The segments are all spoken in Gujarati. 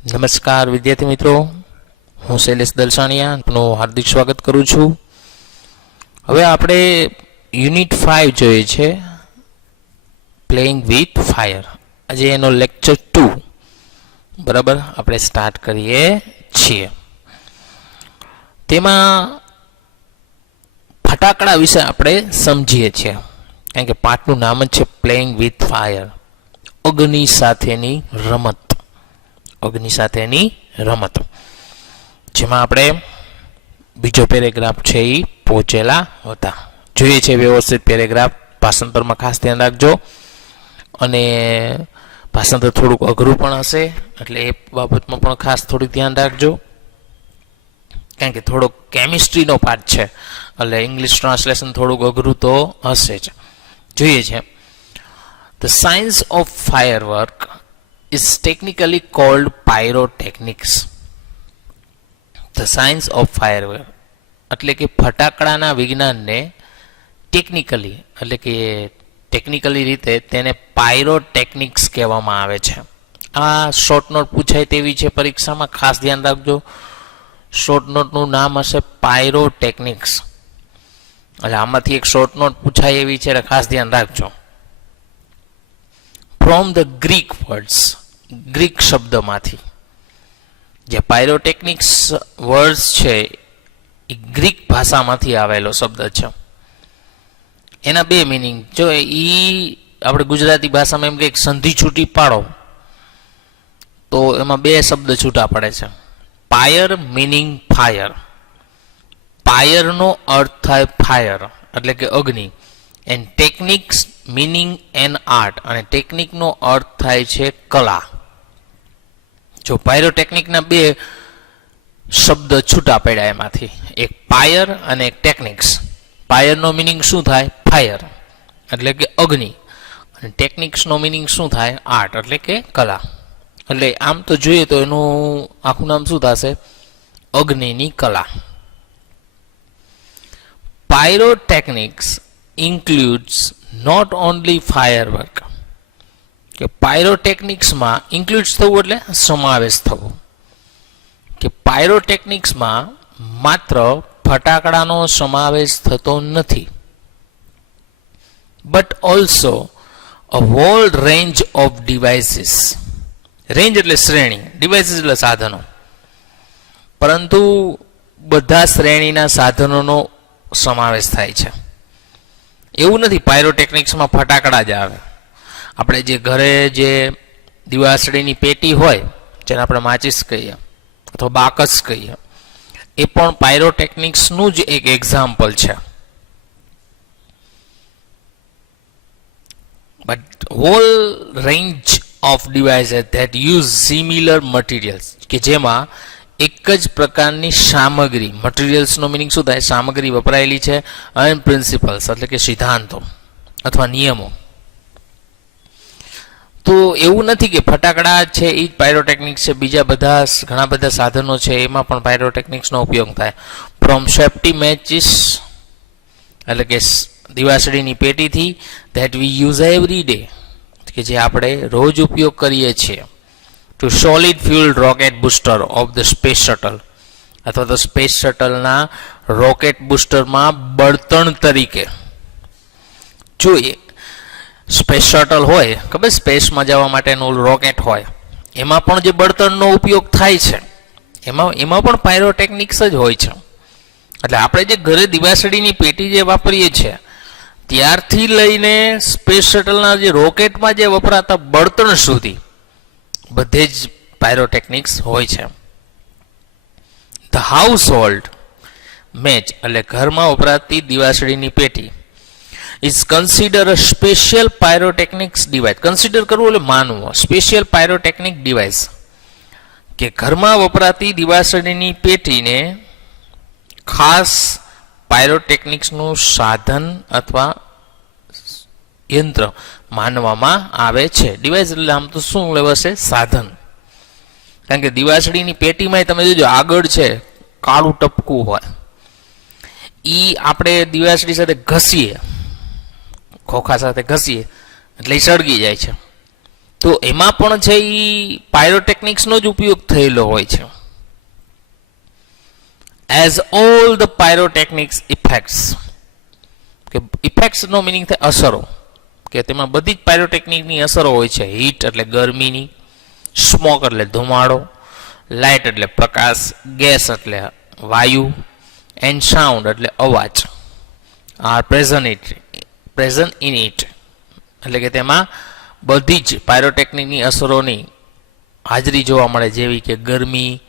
નમસ્કાર વિદ્યાર્થી મિત્રો, હું શૈલેષ દલસાણીયા આપનું હાર્દિક સ્વાગત કરું છું. હવે આપણે યુનિટ 5 જોઈએ છે, પ્લેઇંગ વિથ ફાયર. આજે એનો લેક્ચર 2 બરાબર આપણે સ્ટાર્ટ કરીએ છીએ. તેમાં ફટાકડા વિશે આપણે સમજીએ છીએ, કારણ કે પાઠનું નામ જ છે પ્લેઇંગ વિથ ફાયર, અગ્નિ સાથેની રમત. અગ્નિ સાથેની રમત, જેમાં આપણે બીજો પેરેગ્રાફ છે એ પહોંચેલા હતા. જોઈએ છે વ્યવસ્થિત પેરેગ્રાફ, ભાષાંતરમાં ખાસ ધ્યાન રાખજો. અને ભાષાંતર થોડુંક અઘરું પણ હશે, એટલે એ બાબતમાં પણ ખાસ થોડુંક ધ્યાન રાખજો, કારણ કે થોડોક કેમિસ્ટ્રીનો પાર્ટ છે, એટલે ઇંગ્લિશ ટ્રાન્સલેશન થોડુંક અઘરું તો હશે જ. જોઈએ છે, the science of firework is technically called pyrotechnics. The science of firework એટલે કે ફટાકડાના વિજ્ઞાનને ટેકનિકલી એટલે કે ટેકનિકલી રીતે તેને પાયરોટેકનિક્સ કહેવામાં આવે છે. આ શોર્ટ નોટ પૂછાય તેવી છે પરીક્ષામાં, ખાસ ધ્યાન રાખજો. શોર્ટ નોટનું નામ હશે પાયરોટેકનિક્સ, એટલે આમાંથી એક શોર્ટ નોટ પૂછાય એવી છે, એટલે ખાસ ધ્યાન રાખજો. From the Greek words, Greek શબ્દમાંથી. જે પાયરોટેકનિક્સ વર્ડ્સ છે એ ગ્રીક ભાષામાંથી આવેલો શબ્દ છે. એના બે મિનિંગ જો એ આપણે ગુજરાતી ભાષામાં એમ કે સંધિ છૂટી પાડો તો એમાં બે શબ્દ છૂટા પડે છે. પાયર મિનિંગ ફાયર. પાયરનો અર્થ થાય ફાયર એટલે કે અગ્નિ, and technics meaning an art, અને ટેકનિકનો અર્થ થાય છે કલા. જો પાયરોટેકનિકના બે શબ્દ છૂટા પડ્યા એમાંથી, એક પાયર અને એક ટેકનિક્સ. પાયરનો મિનિંગ શું થાય? ફાયર એટલે કે અગ્નિ, અને ટેકનિક્સનો મિનિંગ શું થાય? આર્ટ એટલે કે કલા. એટલે આમ તો જોઈએ તો એનું આખું નામ શું થશે? અગ્નિની કલા. Pyrotechnics includes not only firework. કે પાયરોટેકનિક્સમાં ઇન્ક્લુડ્સ થવું એટલે સમાવેશ થવો, કે પાયરોટેકનિક્સમાં માત્ર ફટાકડાનો સમાવેશ થતો નથી, but also a whole range of devices. Range એટલે શ્રેણી, ડિવાઇસીસ એટલે સાધનો, પરંતુ બધા શ્રેણીના સાધનોનો સમાવેશ થાય છે. એવું નથી પાયરોટેકનિક્સમાં ફટાકડા જ આવે. આપણે જે ઘરે જે દિવાસળીની પેટી હોય, જેને આપણે માચિસ કહીએ અથવા બાકસ કહીએ, એ પણ પાયરોટેકનિક્સનું જ એક એક્ઝામ્પલ છે. But whole range of devices that use similar materials, કે જેમાં એક જ પ્રકારની સામગ્રી, મટીરિયલ્સનો મિનિંગ શું થાય? સામગ્રી વપરાયેલી છે, અને પ્રિન્સિપલ્સ એટલે કે સિદ્ધાંતો અથવા નિયમો. તો એવું નથી કે ફટાકડા છે એ જ પાયરોટેકનિક્સ છે, બીજા બધા ઘણા બધા સાધનો છે એમાં પણ પાયરોટેકનિક્સનો ઉપયોગ થાય. ફ્રોમ સેફ્ટી મેચિસ એટલે કે દિવાસળીની પેટીથી, that we use every day, કે જે આપણે રોજ ઉપયોગ કરીએ છીએ, to solid fuel rocket booster of the space shuttle, અથવા તો સ્પેસ શટલના રોકેટ બુસ્ટરમાં બળતણ તરીકે. જો સ્પેસ શટલ હોય, ખબર સ્પેસમાં જવા માટેનું રોકેટ હોય, એમાં પણ જે બળતણનો ઉપયોગ થાય છે, એમાં પણ પાયરોટેકનિક્સ જ હોય છે. એટલે આપણે જે ઘરે દિવાસળીની પેટી જે વાપરીએ છીએ, ત્યારથી લઈને સ્પેસ શટલના જે રોકેટમાં જે વપરાતા બળતણ સુધી બધે જ પાયરોટેકનિક્સ હોય છે. ધ હાઉસ હોલ્ડ મેચ એટલે ઘરમાં વપરાતી દિવાસળીની પેટી is consider a special pyrotechnics device. Consider કરવું એટલે માનવું, સ્પેશિયલ પાયરોટેકનિક ડિવાઇસ, કે ઘરમાં વપરાતી દિવાસળીની પેટીને ખાસ પાયરોટેકનિક્સનું સાધન અથવા યંત્ર માનવામાં આવે છે. ડિવાઇસ એટલે આમ તો શું લેવાશે? સાધન. કારણ કે દિવાસળીની પેટીમાં તમે જોજો આગળ છે કાળું ટપકું હોય, એ આપણે દિવાસળી સાથે ઘસીએ, ખોખા સાથે ઘસીએ એટલે એ સળગી જાય છે. તો એમાં પણ છે એ પાયરોટેકનિક્સનો જ ઉપયોગ થયેલો હોય છે. As all the pyrotechnics effects, કે ઇફેક્ટ્સનો મિનિંગ થાય અસરો, કે તેમાં બધી જ પાયરોટેકનિકની અસરો હોય છે. હીટ એટલે ગરમીની, સ્મોક એટલે ધુમાડો, લાઇટ એટલે પ્રકાશ, ગેસ એટલે વાયુ, એન્ડ સાઉન્ડ એટલે અવાજ આર પ્રેઝન્ટ ઇન ઇટ, એટલે કે તેમાં બધી જ પાયરોટેકનિકની અસરોની હાજરી જોવા મળે, જેવી કે ગરમી,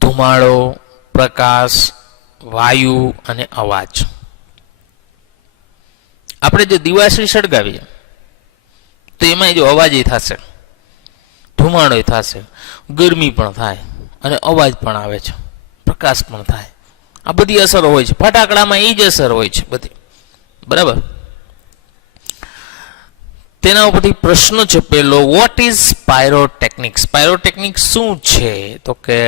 ધુમાડો, પ્રકાશ, વાયુ અને અવાજ. આપણે જો દિવાસળી સળગાવીએ તો એમાં જો અવાજ થશે, ધુમાડો થશે, ગરમી પણ થાય અને અવાજ પણ આવે છે, પ્રકાશ પણ થાય. આ બધી અસરો હોય છે. ફટાકડામાં એ જ અસર હોય છે બધી, બરાબર. તેના ઉપરથી પ્રશ્ન છે પેલો, વોટ ઇઝ પાયરોટેકનિક્સ? પાયરોટેકનિક્સ શું છે? તો કે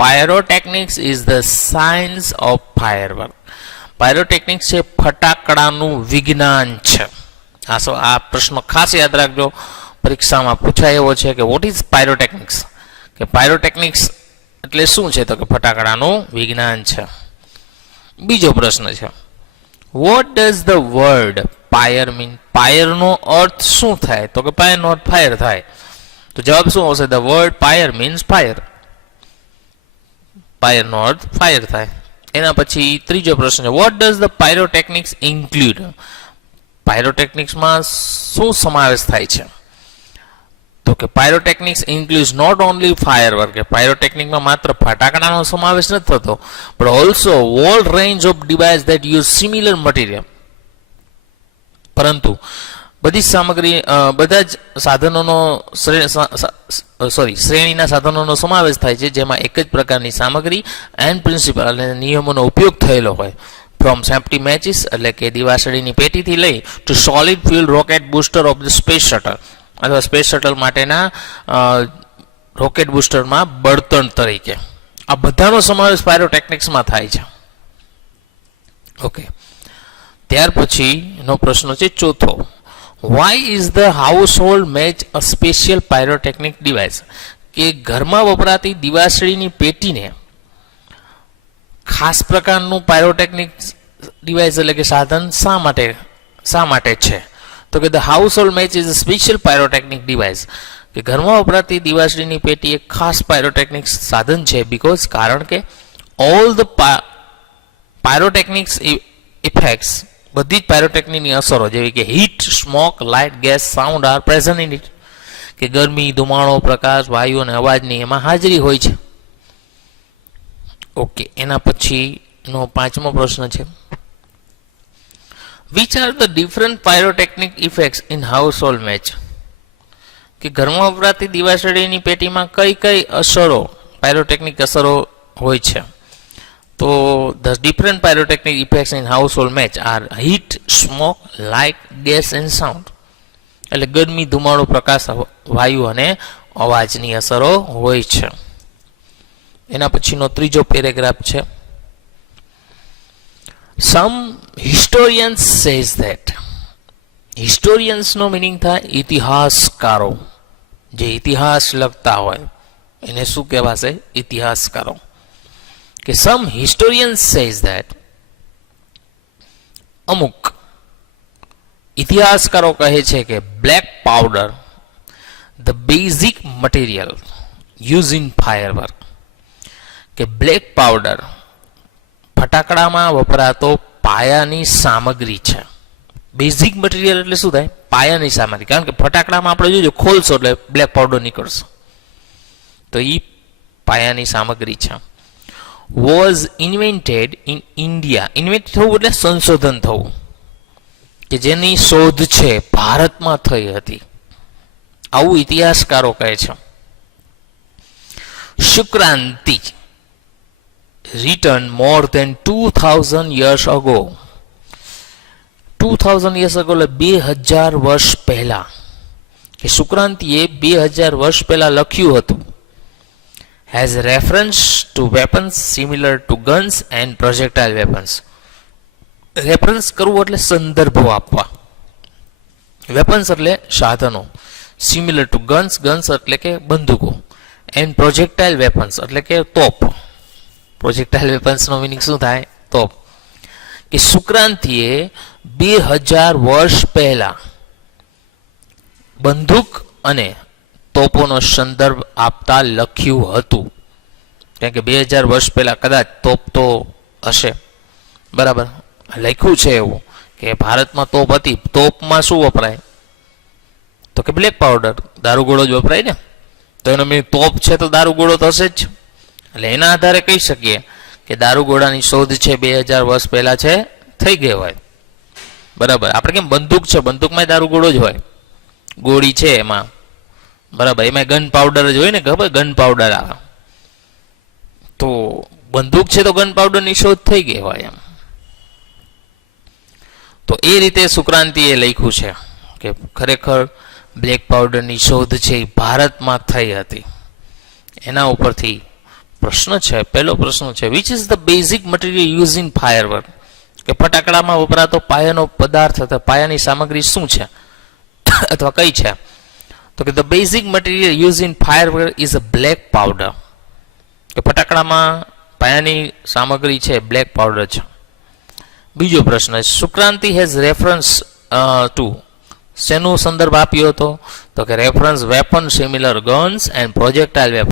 pyrotechnics is the science of firework. Pyrotechnics છે ફટાકડાનું વિજ્ઞાન છે. આ પ્રશ્ન ખાસ યાદ રાખજો, પરીક્ષામાં પૂછાય એવો છે કે વોટ ઇઝ પાયરોટેકનિક્સ, કે પાયરોટેકનિક્સ એટલે શું છે? તો કે ફટાકડાનું વિજ્ઞાન છે. બીજો પ્રશ્ન છે, what does the word fire mean? ફાયરનો અર્થ શું થાય? તો કે ફાયરનો અર્થ ફાયર થાય. તો જવાબ શું આવશે? The word fire means fire. ફાયરનો અર્થ ફાયર થાય. એના પછી ત્રીજો પ્રશ્ન છે, what does the pyrotechnics include? પાયરોટેકનિક્સમાં શું સમાવેશ થાય છે? તો કે pyrotechnics includes not only firework, કે પાયરોટેકનિકમાં માત્ર ફટાકડાનો સમાવેશ નથી થતો, પણ also all range of device that use similar material. પરંતુ બધી સામગ્રી, બધા જ સાધનોનો શ્રેણીના સાધનોનો સમાવેશ થાય છે, જેમાં એક જ પ્રકારની સામગ્રી એન્ડ પ્રિન્સિપલ અને નિયમોનો ઉપયોગ થયેલો હોય. ફ્રોમ સેફ્ટી મેચિસ એટલે કે દિવાસળીની પેટીથી લઈ to solid fuel rocket booster of the space shuttle, અથવા સ્પેસ શટલ માટેના રોકેટ બુસ્ટરમાં બળતણ તરીકે, આ બધાનો સમાવેશ પાયરોટેકનિક્સમાં થાય છે. ઓકે, ત્યાર પછીનો પ્રશ્ન છે ચોથો, why is the household match a special pyrotechnic device? કે ઘરમાં વપરાતી દિવાસળીની પેટીને ખાસ પ્રકારનું પાયરોટેકનિક ડિવાઇસ એટલે કે સાધન શા માટે છે? તો કે the household match is a special pyrotechnic device, કે ઘરમાં વપરાતી દિવાસળીની પેટી એક ખાસ પાયરોટેકનિક સાધન છે. બીકોઝ, કારણ કે ઓલ ધ પાયરોટેકનિક્સ ઇફેક્ટ્સ, બધી જ પાયરોટેકનિકની અસરો જેવી કે heat, smoke, light, gas, sound are present in it, કે ગરમી, ધુમાડો, પ્રકાશ, વાયુ અને અવાજની એમાં હાજરી હોય છે. ઓકે, એના પછીનો પાંચમો પ્રશ્ન છે, which are the different pyrotechnic effects in household match? કે ઘરમાં વપરાતી દિવાસળીની પેટીમાં કઈ કઈ અસરો, પાયરોટેકનિક અસરો હોય છે? તો the different pyrotechnic effects in household match are heat, smoke, light, gas and sound, એટલે ગરમી, ધુમાડો, પ્રકાશ, વાયુ અને અવાજની અસરો હોય છે. એના પછીનો ત્રીજો પેરેગ્રાફ છે, સમ હિસ્ટોરિયન્સ સેઝ ધેટ. હિસ્ટોરિયન્સનો મિનિંગ થાય ઇતિહાસકારો, જે ઇતિહાસ લખતા હોય એને શું કહેવાશે? ઇતિહાસકારો. કે સમ હિસ્ટોરિયન્સ સેઝ ધેટ, અમુક ઇતિહાસકારો કહે છે કે black powder the basic material use in firework, કે બ્લેક પાવડર ફટાકડામાં વપરાતો પાયાની સામગ્રી છે. બેઝિક મટીરિયલ એટલે શું થાય? પાયાની સામગ્રી. કારણ કે ફટાકડામાં આપણે જોજો ખોલશો એટલે બ્લેક પાવડર નીકળશે, તો એ પાયાની સામગ્રી છે. Was invented in India, invent થવું એટલે સંશોધન થવું, કે જેની શોધ છે ભારતમાં થઈ હતી, આવું ઇતિહાસકારો કહે છે. શુક્રાંતિ written more than 2000 years ago. 2000 years ago એટલે 2000 વર્ષ પહેલા, કે શુક્રાંતિએ 2000 વર્ષ પહેલા લખ્યું હતું. has reference to weapons similar to guns and projectile weapons. Reference કરવું એટલે સંદર્ભો આપવા, વેપન્સ એટલે સાધનો, સિમિલર ટુ ગન્સ, ગન્સ એટલે કે બંદૂકો, એન્ડ પ્રોજેક્ટાઇલ વેપન્સ એટલે કે તોપ. પ્રોજેક્ટાઇલ વેપન્સનો મિનિંગ શું થાય? તોપ. કે સુક્રાંતિએ 2000 વર્ષ પહેલા બંદૂક અને તોપોનો સંદર્ભ આપતા લખ્યું હતું. કારણ કે 2000 વર્ષ પહેલા કદાચ તોપ તો હશે, બરાબર, લખ્યું છે એવું કે ભારતમાં તોપ હતી. તોપમાં શું વપરાય? તો કે બ્લેક પાવડર, દારૂગોળો જ વપરાય ને. તો એનો મીન તોપ છે તો દારૂગોળો તો હશે જ. એટલે એના આધારે કહી શકીએ કે દારૂગોળાની શોધ છે 2000 વર્ષ પહેલા છે, થઈ ગઈ હોય, બરાબર. આપણે કેમ બંદૂક છે, બંદૂકમાં દારૂગોળો જ હોય, ગોળી છે એમાં, બરાબર, એમાં ગન પાવડર જ હોય ને, ખબર ગન પાવડર આવે. તો બંદૂક છે તો ગન પાવડરની શોધ થઈ ગઈ હોય એમ. તો એ રીતે સુક્રાંતિએ લખ્યું છે કે ખરેખર બ્લેક પાવડરની શોધ છે એ ભારતમાં થઈ હતી. એના ઉપરથી પ્રશ્ન છે. પહેલો પ્રશ્ન છે, which is the basic material use in firework? કે ફટાકડામાં વપરાતો પાયાનો પદાર્થ અથવા પાયાની સામગ્રી શું છે અથવા કઈ છે? તો કે the basic material use in firework is a black powder. કે ફટાકડામાં પાયાની સામગ્રી છે બ્લેક પાવડર છે. બીજો પ્રશ્ન, સુક્રાંતિ હેઝ રેફરન્સ ટુ, શેનો સંદર્ભ આપ્યો હતો? તો કે reference weapon similar guns and projectile weapon.